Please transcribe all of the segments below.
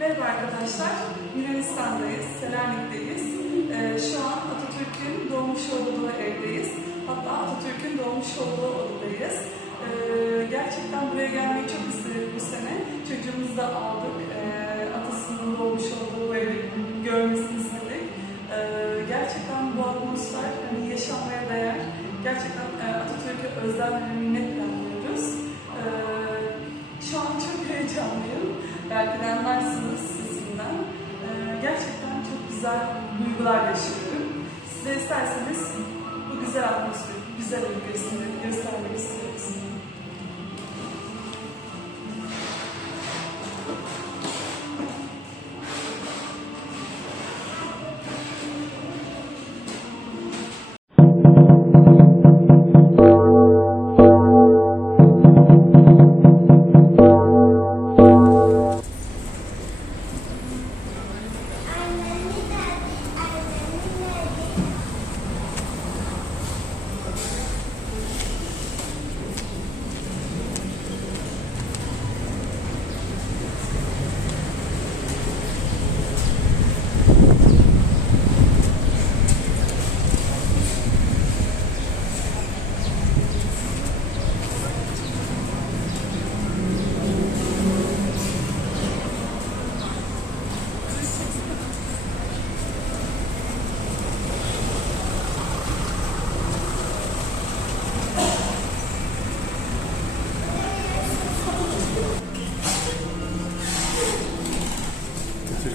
Merhaba arkadaşlar, Yunanistan'dayız, Selanik'teyiz. Ee, şu an Atatürk'ün doğmuş olduğu evdeyiz. Hatta Atatürk'ün doğmuş olduğu odadayız. Ee, gerçekten buraya gelmeyi çok istedik bu sene. Çocuğumuzu da aldık. Ee, atasının doğmuş olduğu evi görmesini istedik. Ee, gerçekten bu atmosfer hani yaşanmaya değer. Gerçekten e, Atatürk'e özel ve isterseniz bu güzel atmosferi, güzel ülkesini göstermek istiyoruz.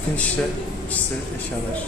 Türk'ün işte işte eşyalar.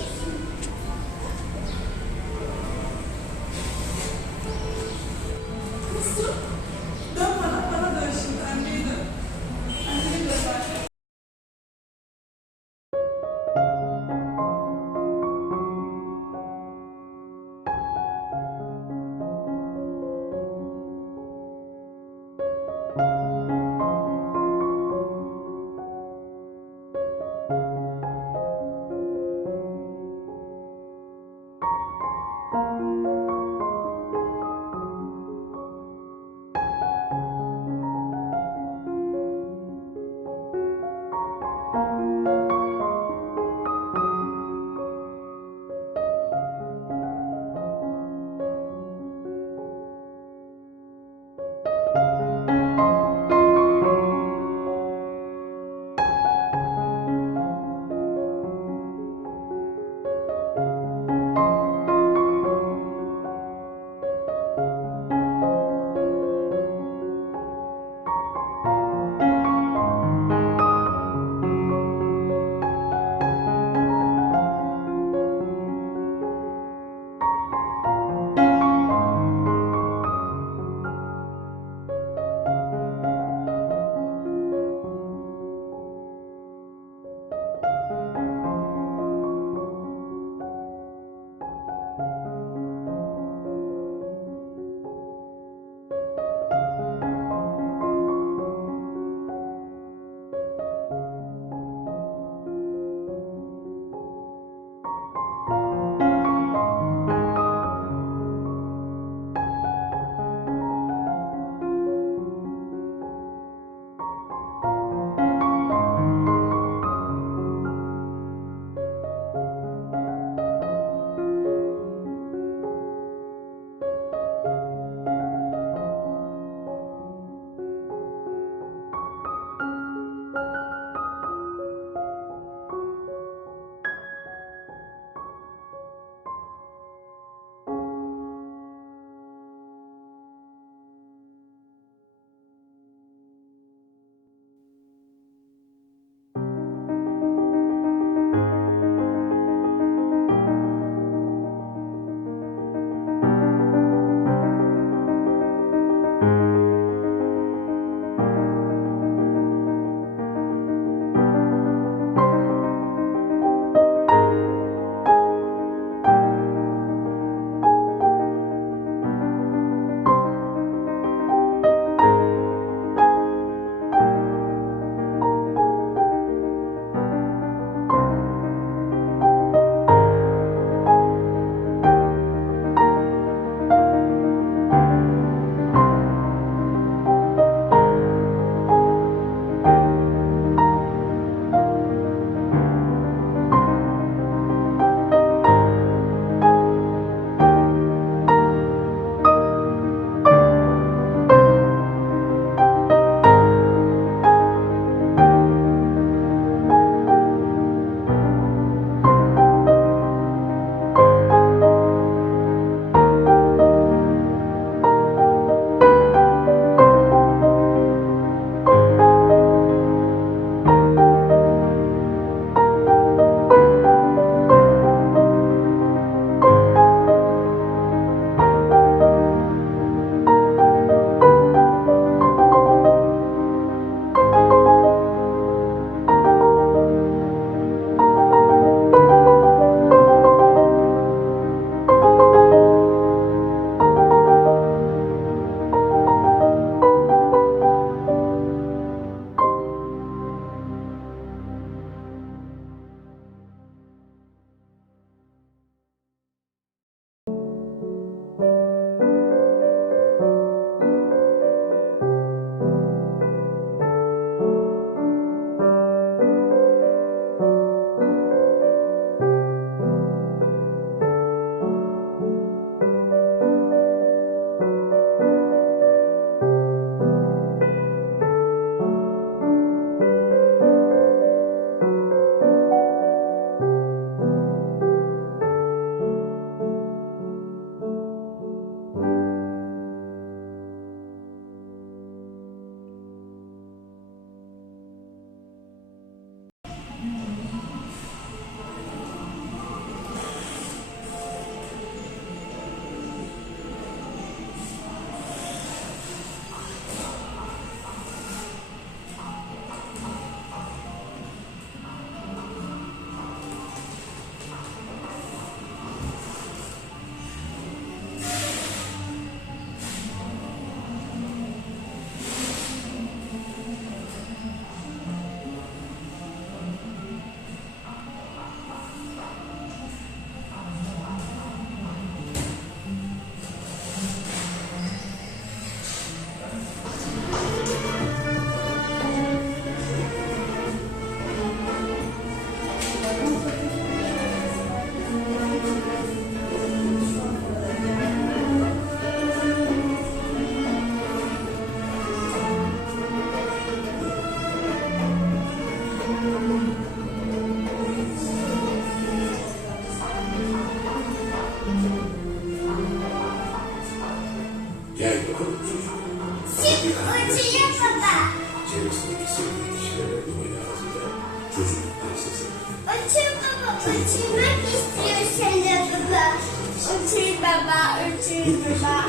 Arada.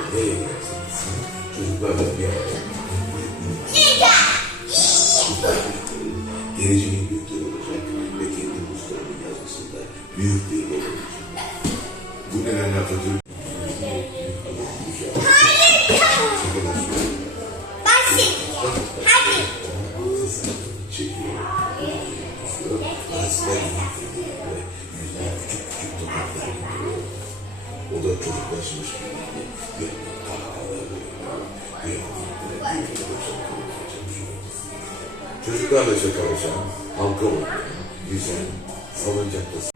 Yiga. Geleceğin büyükleri olacak ve kendi buzlarının yazmasında büyük bir rol olacak. Bu nedenle Atatürk Harika. Basit. O da gibi yandan bir çalışıyor. Çocuklarla şakalaşan, halka oynayan, yüzen, salıncakta